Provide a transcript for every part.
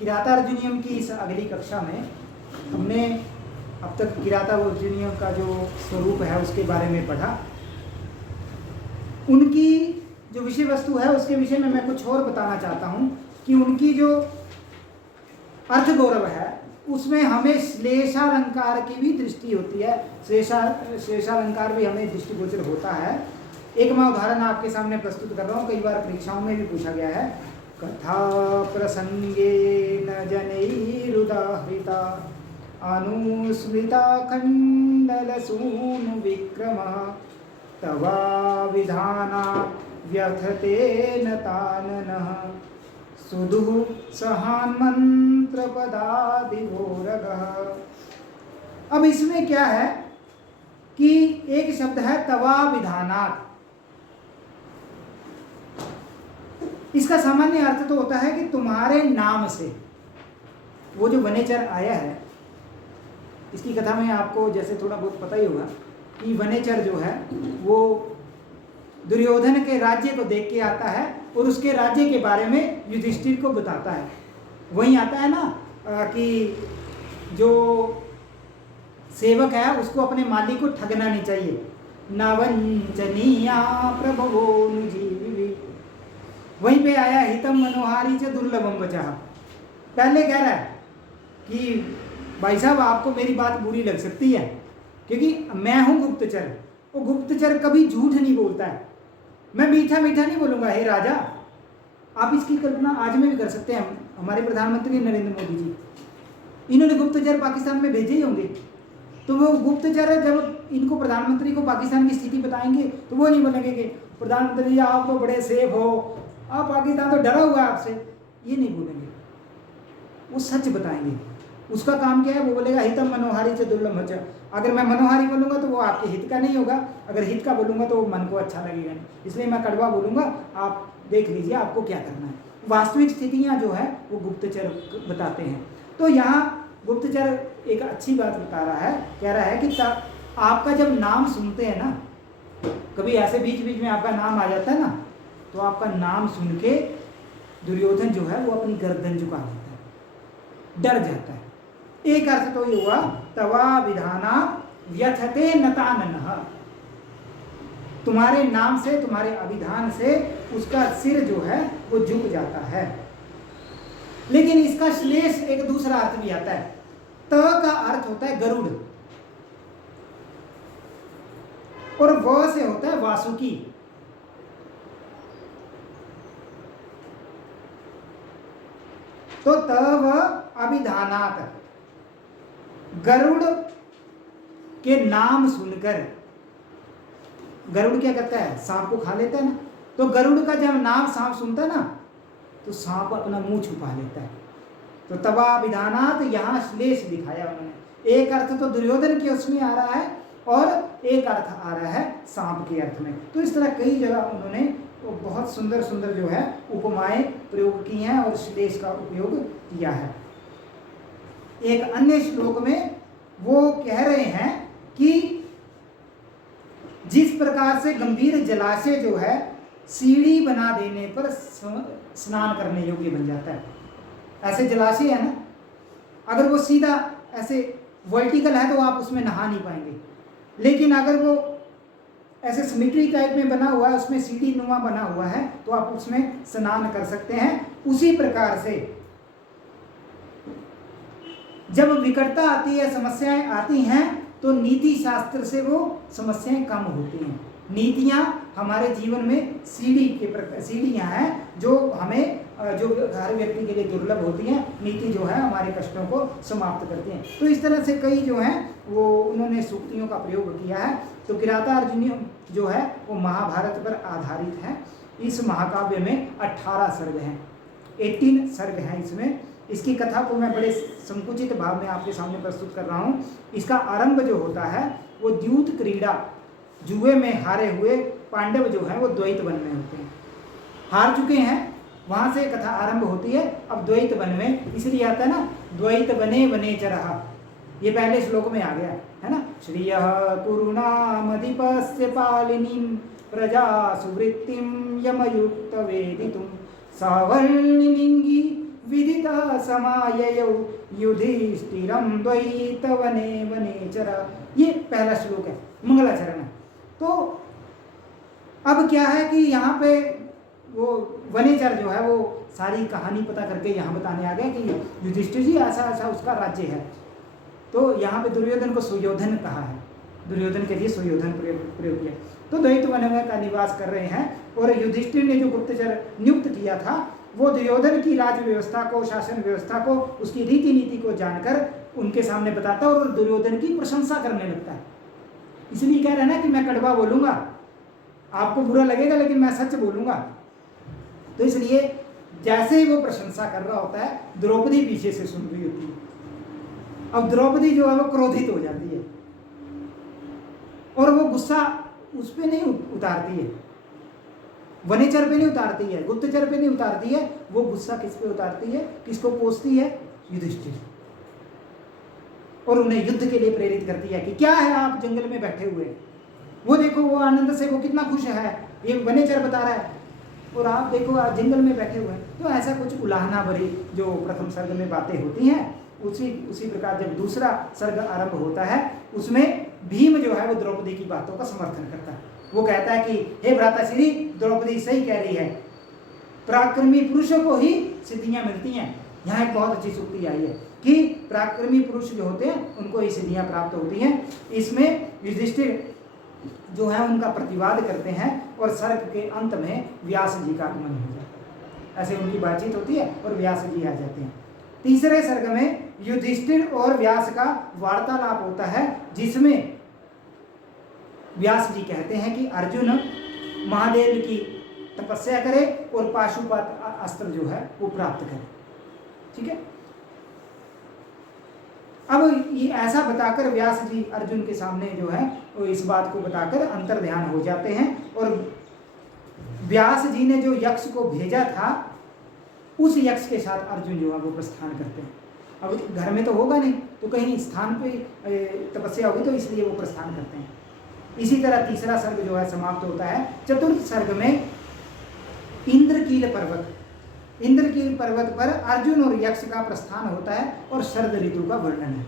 किरातार्जुनीयम की इस अगली कक्षा में हमने अब तक किरातार्जुनीयम का जो स्वरूप है उसके बारे में पढ़ा। उनकी जो विषय वस्तु है उसके विषय में मैं कुछ और बताना चाहता हूँ कि उनकी जो अर्थ गौरव है उसमें हमें श्लेषालंकार की भी दृष्टि होती है। श्लेषालंकार भी हमें दृष्टिगोचर होता है। एक मैं उदाहरण आपके सामने प्रस्तुत कर रहा हूँ, कई बार परीक्षाओं में भी पूछा गया है। कथा प्रसंगे न जनैरुदाहृता अनुस्मृता खंडल सूनु विक्रम तवा विधाना व्यथते न ताननः सुदुः सहान मंत्र पदादिघोरगः। अब इसमें क्या है कि एक शब्द है तवा विधानात्। इसका सामान्य अर्थ तो होता है कि तुम्हारे नाम से। वो जो वनेचर आया है इसकी कथा में आपको जैसे थोड़ा बहुत पता ही होगा कि वनेचर जो है वो दुर्योधन के राज्य को देख के आता है और उसके राज्य के बारे में युधिष्ठिर को बताता है। वहीं आता है ना कि जो सेवक है उसको अपने मालिक को ठगना नहीं चाहिए। नवंचनीया प्रभवो नुजीवी। वहीं पे आया हितम मनोहारी च दुर्लभम वचः। पहले कह रहा है कि भाई साहब आपको मेरी बात बुरी लग सकती है क्योंकि मैं हूं गुप्तचर। वो गुप्तचर कभी झूठ नहीं बोलता है। मैं मीठा मीठा नहीं बोलूंगा हे राजा। आप इसकी कल्पना आज में भी कर सकते हैं। हमारे प्रधानमंत्री नरेंद्र मोदी जी, इन्होंने गुप्तचर पाकिस्तान में भेजे ही होंगे। तो वो गुप्तचर जब इनको प्रधानमंत्री को पाकिस्तान की स्थिति बताएंगे तो वो नहीं बोलेंगे कि प्रधानमंत्री जी आप तो बड़े सेफ हो, आप पाकिस्तान तो डरा हुआ है आपसे, ये नहीं बोलेंगे। वो सच बताएंगे। उसका काम क्या है? वो बोलेगा हितम मनोहारी च दुर्लभ वचः। अगर मैं मनोहारी बोलूंगा तो वो आपके हित का नहीं होगा, अगर हित का बोलूंगा तो वो मन को अच्छा लगेगा नहीं, इसलिए मैं कड़वा बोलूंगा। आप देख लीजिए आपको क्या करना है। वास्तविक स्थितियां जो है वो गुप्तचर बताते हैं। तो यहाँ गुप्तचर एक अच्छी बात बता रहा है, कह रहा है कि आपका जब नाम सुनते हैं ना, कभी ऐसे बीच बीच में आपका नाम आ जाता है ना, तो आपका नाम सुन के दुर्योधन जो है वो अपनी गर्दन झुका देता है, डर जाता है। एक अर्थ तो ये हुआ तवा विधाना व्यथते नताननः। तुम्हारे नाम से, तुम्हारे अभिधान से उसका सिर जो है वो झुक जाता है। लेकिन इसका श्लेष एक दूसरा अर्थ भी आता है। त का अर्थ होता है गरुड़ और व से होता है वासुकी। तो तव अभिधानात्, गरुड़ के नाम सुनकर, गरुड़ क्या करता है? सांप को खा लेता है ना। तो गरुड़ का जब नाम सांप सुनता है ना तो सांप अपना मुंह छुपा लेता है। तो तवा विधानात् यहाँ श्लेष दिखाया उन्होंने। एक अर्थ तो दुर्योधन के उसमें आ रहा है और एक अर्थ आ रहा है सांप के अर्थ में। तो इस तरह कई जगह उन्होंने तो बहुत सुंदर सुंदर जो है उपमाएं प्रयोग की हैं और श्लेष का उपयोग किया है। एक अन्य श्लोक में वो कह रहे हैं कि जिस प्रकार से गंभीर जलाशय जो है सीढ़ी बना देने पर स्नान करने योग्य बन जाता है, ऐसे जलाशय है ना, अगर वो सीधा ऐसे वर्टिकल है तो आप उसमें नहा नहीं पाएंगे। लेकिन अगर वो ऐसे सिमेट्री टाइप में बना हुआ है, उसमें सीढ़ी नुमा बना हुआ है, तो आप उसमें स्नान कर सकते हैं। उसी प्रकार से जब विकटता आती है, समस्याएं आती हैं, तो नीति शास्त्र से वो समस्याएं कम होती हैं। नीतियां हमारे जीवन में सीढ़ियां हैं जो हमें, जो हर व्यक्ति के लिए दुर्लभ होती हैं। नीति जो है हमारे कष्टों को समाप्त करती हैं। तो इस तरह से कई जो हैं वो उन्होंने सूक्तियों का प्रयोग किया है। तो किरातार्जुनीयम जो है वो महाभारत पर आधारित है। इस महाकाव्य में 18 सर्ग हैं, 18 सर्ग हैं इसमें। इसकी कथा को मैं बड़े संकुचित भाव में आपके सामने प्रस्तुत कर रहा हूँ। इसका आरंभ जो होता है वो द्यूत क्रीड़ा, जुए में हारे हुए पांडव जो हैं वो द्वैत वन में होते हैं, हार चुके हैं, वहां से कथा आरंभ होती है। अब द्वैत वन में इसलिए आता है ना, द्वैत वने वनेचरः, ये पहले श्लोक में आ गया है ना। श्रियः कुरुणामधिपस्य पालिनीं प्रजा सुवृत्तिं यमयुक्त वेदितुं सावर्णिलिंगी विदिता समाययौ युधिष्ठिरं द्वैतवने वनेचर। ये पहला श्लोक है, मंगलाचरण है। तो अब क्या है कि यहाँ पे वो वनेचर जो है वो सारी कहानी पता करके यहाँ बताने आ गया कि युधिष्ठिर जी ऐसा ऐसा उसका राज्य है। तो यहाँ पे दुर्योधन को सुयोधन कहा है, दुर्योधन के लिए सुयोधन प्रयोग किया। तो द्वैत वन में का निवास कर रहे हैं और युधिष्ठिर ने जो गुप्तचर नियुक्त किया था वो दुर्योधन की राज्य व्यवस्था को, शासन व्यवस्था को, उसकी रीति नीति को जानकर उनके सामने बताता है और दुर्योधन की प्रशंसा करने लगता है। इसलिए कह रहे हैं ना कि मैं कड़वा बोलूंगा, आपको बुरा लगेगा लेकिन मैं सच बोलूंगा। तो इसलिए जैसे ही वो प्रशंसा कर रहा होता है, द्रौपदी पीछे से सुन रही होती है। अब द्रौपदी जो है वो क्रोधित हो जाती है और वो गुस्सा उस पे नहीं उतारती है, वनेचर पे नहीं उतारती है, गुप्तचर पे नहीं उतारती है, वो गुस्सा किस पे उतारती है, किसको कोसती है, युधिष्ठिर, और उन्हें युद्ध के लिए प्रेरित करती है कि क्या है आप जंगल में बैठे हुए, वो देखो वो आनंद से वो कितना खुश है, ये वनेचर बता रहा है, और आप देखो आप जंगल में बैठे हुए हैं। तो ऐसा कुछ उलाहना भरी जो प्रथम सर्ग में बातें होती हैं, उसी प्रकार जब दूसरा सर्ग आरंभ होता है उसमें भीम जो है वो द्रौपदी की बातों का समर्थन करता है। वो कहता है कि हे भ्राताश्री, द्रौपदी सही कह रही है, पराक्रमी पुरुषों को ही सिद्धियां मिलती हैं। यहाँ एक बहुत अच्छी सूक्ति आई है कि पराक्रमी पुरुष जो होते हैं उनको ही सिद्धियां प्राप्त होती हैं। इसमें युधिष्ठिर जो है उनका प्रतिवाद करते हैं और सर्ग के अंत में व्यास जी का आगमन हो जाता है। ऐसे उनकी बातचीत होती है और व्यास जी आ जाते हैं। तीसरे सर्ग में युधिष्ठिर और व्यास का वार्तालाप होता है, जिसमें व्यास जी कहते हैं कि अर्जुन महादेव की तपस्या करे और पाशुपत अस्त्र जो है वो प्राप्त करे। ठीक है, अब ये ऐसा बताकर व्यास जी अर्जुन के सामने जो है वो इस बात को बताकर अंतर ध्यान हो जाते हैं और व्यास जी ने जो यक्ष को भेजा था उस यक्ष के साथ अर्जुन जो है वो प्रस्थान करते हैं। अब घर में तो होगा नहीं, तो कहीं स्थान पे तपस्या होगी, तो इसलिए वो प्रस्थान करते हैं। इसी तरह तीसरा सर्ग जो है समाप्त होता है। चतुर्थ सर्ग में इंद्रकील पर्वत पर अर्जुन और यक्ष का प्रस्थान होता है और शरद ऋतु का वर्णन है।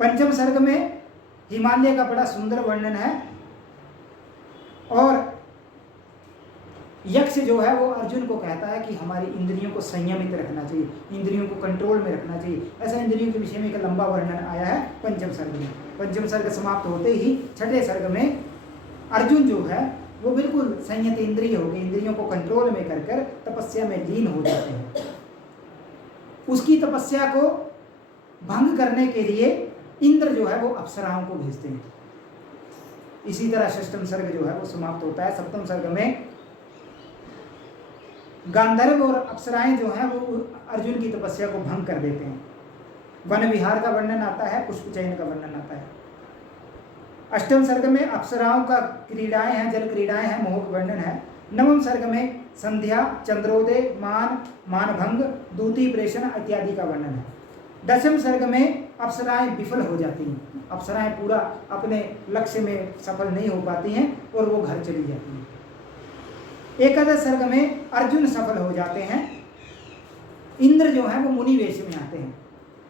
पंचम सर्ग में हिमालय का बड़ा सुंदर वर्णन है और यक्ष जो है वो अर्जुन को कहता है कि हमारी इंद्रियों को संयमित रखना चाहिए, इंद्रियों को कंट्रोल में रखना चाहिए। ऐसा इंद्रियों के विषय में एक लंबा वर्णन आया है पंचम सर्ग में। पंचम सर्ग समाप्त होते ही छठे सर्ग में अर्जुन जो है वो बिल्कुल संयत इंद्रिय हो गए, इंद्रियों को कंट्रोल में कर कर तपस्या में लीन हो जाते हैं। उसकी तपस्या को भंग करने के लिए इंद्र जो है वो अप्सराओं को भेजते हैं। इसी तरह षष्ठम सर्ग जो है वो समाप्त होता है। सप्तम सर्ग में गांधर्व और अप्सराएं जो हैं वो अर्जुन की तपस्या को भंग कर देते हैं। वन विहार का वर्णन आता है, पुष्प चयन का वर्णन आता है। अष्टम सर्ग में अप्सराओं का क्रीड़ाएं हैं, जल क्रीड़ाएं हैं, मोह का वर्णन है। नवम सर्ग में संध्या, चंद्रोदय, मानभंग, दूती प्रेषण इत्यादि का वर्णन है। दशम सर्ग में अप्सराएं विफल हो जाती हैं, अप्सराएं पूरा अपने लक्ष्य में सफल नहीं हो पाती हैं और वो घर चली जाती हैं। एकादश सर्ग में अर्जुन सफल हो जाते हैं, इंद्र जो है वो मुनि वेश में आते हैं।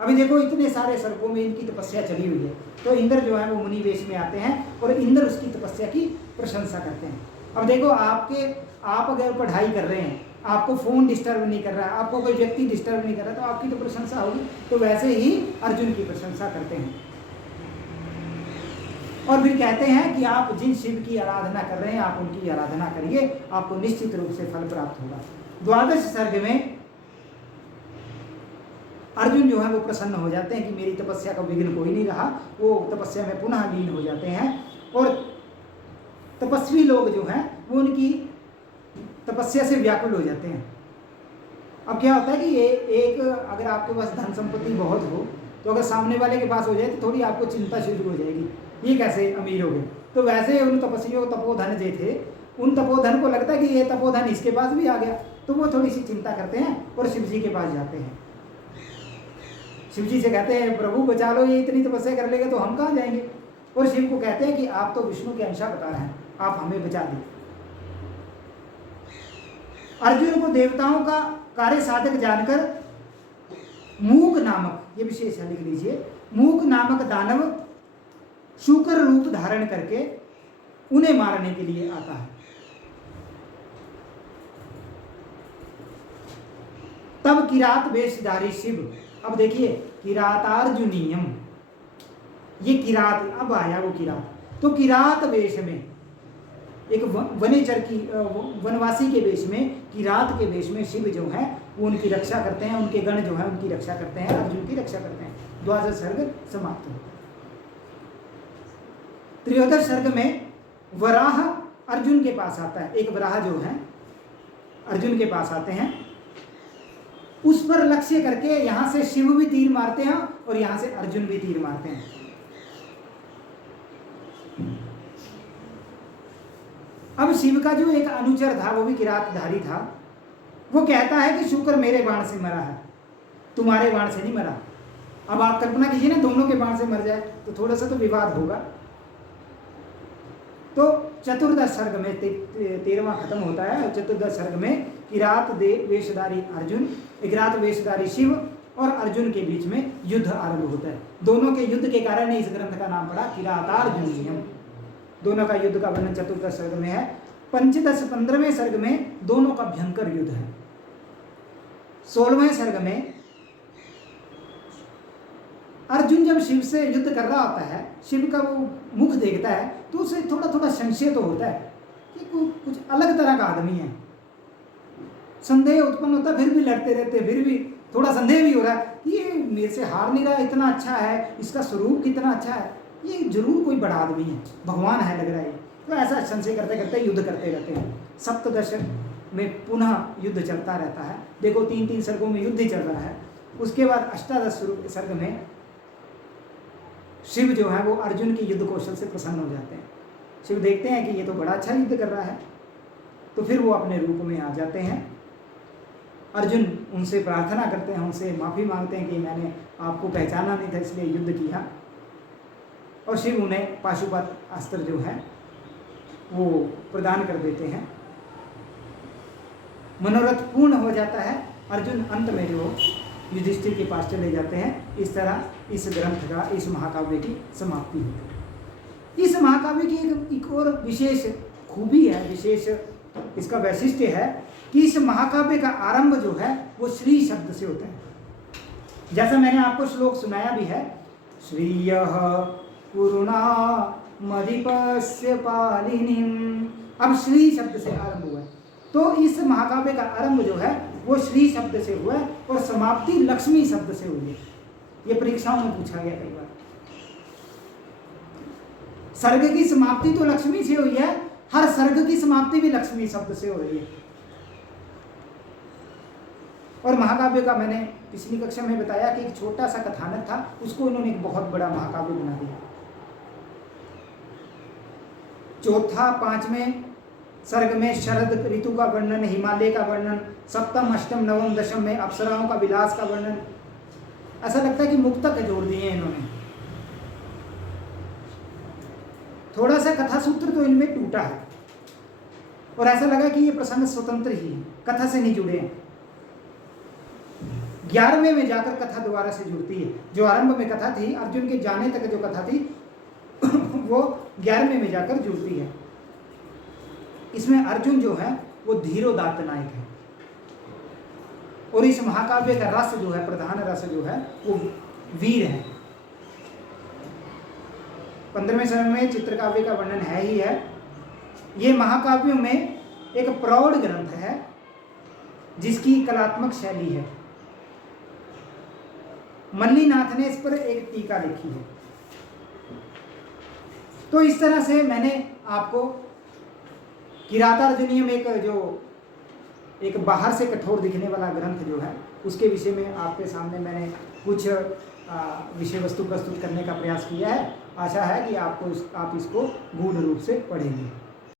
अभी देखो इतने सारे सर्गों में इनकी तपस्या चली हुई है, तो इंद्र जो है वो मुनि वेश में आते हैं और इंद्र उसकी तपस्या की प्रशंसा करते हैं। अब देखो आप अगर पढ़ाई कर रहे हैं, आपको फ़ोन डिस्टर्ब नहीं कर रहा है, आपको कोई व्यक्ति डिस्टर्ब नहीं कर रहा, तो आपकी तो प्रशंसा होगी। तो वैसे ही अर्जुन की प्रशंसा करते हैं और फिर कहते हैं कि आप जिन शिव की आराधना कर रहे हैं आप उनकी आराधना करिए, आपको निश्चित रूप से फल प्राप्त होगा। द्वादश सर्ग में अर्जुन जो है वो प्रसन्न हो जाते हैं कि मेरी तपस्या का विघ्न कोई नहीं रहा, वो तपस्या में पुनः लीन हो जाते हैं और तपस्वी लोग जो हैं वो उनकी तपस्या से व्याकुल हो जाते हैं। अब क्या होता है कि एक अगर आपके पास धन संपत्ति बहुत हो तो अगर सामने वाले के पास हो जाए तो थोड़ी आपको चिंता शुरू हो जाएगी, ये कैसे अमीर हो गए। तो वैसे उन तपस्वियों तपोधन जो थे, उन तपोधन को लगता है कि ये तपोधन इसके पास भी आ गया, तो वो थोड़ी सी चिंता करते हैं और शिव जी के पास जाते हैं। शिव जी से कहते हैं प्रभु बचा लो, ये इतनी तपस्या कर लेगा तो हम कहाँ जाएंगे। और शिव को कहते हैं कि आप तो विष्णु के अंश बता रहे हैं, आप हमें बचा दें। अर्जुन को देवताओं का कार्य साधक जानकर नामक, ये विशेष है, लिख लीजिए, मूक नामक दानव शूकर रूप धारण करके उन्हें मारने के लिए आता है। तब किरात वेशधारी शिव, अब देखिए किरातार्जुनीयम, ये किरात, अब आया वो किरात, तो किरात वेश में, एक वनेचर की वनवासी के वेश में, किरात के वेश में शिव जो है वो उनकी रक्षा करते हैं, उनके गण जो है उनकी रक्षा करते हैं, अर्जुन की रक्षा करते हैं। द्वादश सर्ग समाप्त हो। त्रयोदश सर्ग में वराह अर्जुन के पास आता है, एक वराह जो है अर्जुन के पास आते हैं, उस पर लक्ष्य करके यहां से शिव भी तीर मारते हैं और यहां से अर्जुन भी तीर मारते हैं। अब शिव का जो एक अनुचर था, वो भी किरातधारी था, वो कहता है कि शुक्र मेरे बाण से मरा है, तुम्हारे बाण से नहीं मरा। अब आप कल्पना कीजिए ना, दोनों के बाण से मर जाए तो थोड़ा सा तो विवाद होगा। तो चतुर्दश सर्ग में 13वां खत्म होता है, और चतुर्दश सर्ग में किरात वेशधारी अर्जुन, किरात वेशधारी शिव और अर्जुन के बीच में युद्ध आरंभ होता है। दोनों के युद्ध के कारण ही इस ग्रंथ का नाम पड़ा किरातार्जुनीयम। दोनों का युद्ध का वर्णन चतुर्दश सर्ग में है। पंचदश 15वें सर्ग में दोनों का भयंकर युद्ध है। 16वें सर्ग में अर्जुन जब शिव से युद्ध कर रहा होता है, शिव का वो मुख देखता है तो उसे थोड़ा थोड़ा संशय तो होता है कि कुछ अलग तरह का आदमी है। संदेह उत्पन्न होता है, फिर भी लड़ते रहते, फिर भी थोड़ा संदेह भी हो रहा है कि ये मेरे से हार नहीं रहा, इतना अच्छा है, इसका स्वरूप कितना अच्छा है, ये जरूर कोई बड़ा आदमी है, भगवान है लग रहा है। तो ऐसा संशय करते करते युद्ध करते रहते हैं। सप्तदश में पुनः युद्ध चलता रहता है। देखो 3-3 सर्गों में युद्ध ही चल रहा है। उसके बाद अष्टादश सर्ग में शिव जो है वो अर्जुन के युद्ध कौशल से प्रसन्न हो जाते हैं। शिव देखते हैं कि ये तो बड़ा अच्छा युद्ध कर रहा है, तो फिर वो अपने रूप में आ जाते हैं। अर्जुन उनसे प्रार्थना करते हैं, उनसे माफ़ी मांगते हैं कि मैंने आपको पहचाना नहीं था इसलिए युद्ध किया, और शिव उन्हें पाशुपत अस्त्र जो है वो प्रदान कर देते हैं। मनोरथ पूर्ण हो जाता है। अर्जुन अंत में जो युधिष्ठिर के पास चले जाते हैं। इस तरह इस ग्रंथ का, इस महाकाव्य की समाप्ति होती है। इस महाकाव्य की एक और विशेष खूबी है, विशेष इसका वैशिष्ट्य है कि इस महाकाव्य का आरंभ जो है वो श्री शब्द से होता है। जैसा मैंने आपको श्लोक सुनाया भी है, श्रीयः पुरुणा मदीपस्य पालिनीम, अब श्री शब्द से आरंभ हुआ है। तो इस महाकाव्य का आरंभ जो है वो श्री शब्द से हुआ है और समाप्ति लक्ष्मी शब्द से हुई है। ये परीक्षाओं में पूछा गया कई बार। सर्ग की समाप्ति तो लक्ष्मी से हुई है, हर सर्ग की समाप्ति भी लक्ष्मी शब्द से हो रही है। और महाकाव्य का मैंने पिछली कक्षा में बताया कि एक छोटा सा कथानक था, उसको उन्होंने एक बहुत बड़ा महाकाव्य बना दिया। चौथा 5वें सर्ग में शरद ऋतु का वर्णन, हिमालय का वर्णन, सप्तम अष्टम नवम दशम में अप्सराओं का विलास का वर्णन। ऐसा लगता है कि मुक्तक जोड़ दिए इन्होंने। थोड़ा सा कथा सूत्र तो इनमें टूटा है और ऐसा लगा कि ये प्रसंग स्वतंत्र ही है, कथा से नहीं जुड़े हैं। 11वें में जाकर कथा दोबारा से जुड़ती है। जो आरंभ में कथा थी, अर्जुन के जाने तक जो कथा थी वो 11वें में जाकर जुड़ती है। इसमें अर्जुन जो है वो धीरोदात्त नायक है और इस महाकाव्य का रस जो है, प्रधान रस जो है वो वीर है। 15वें सर्ग में चित्रकाव्य का वर्णन है ही है। ये महाकाव्यों में एक प्रौढ़ ग्रंथ है जिसकी कलात्मक शैली है। मल्लीनाथ ने इस पर एक टीका लिखी है। तो इस तरह से मैंने आपको किरातार्जुनीयम एक बाहर से कठोर दिखने वाला ग्रंथ जो है उसके विषय में आपके सामने मैंने कुछ विषय वस्तु प्रस्तुत करने का प्रयास किया है। आशा है कि आप इसको गूढ़ रूप से पढ़ेंगे।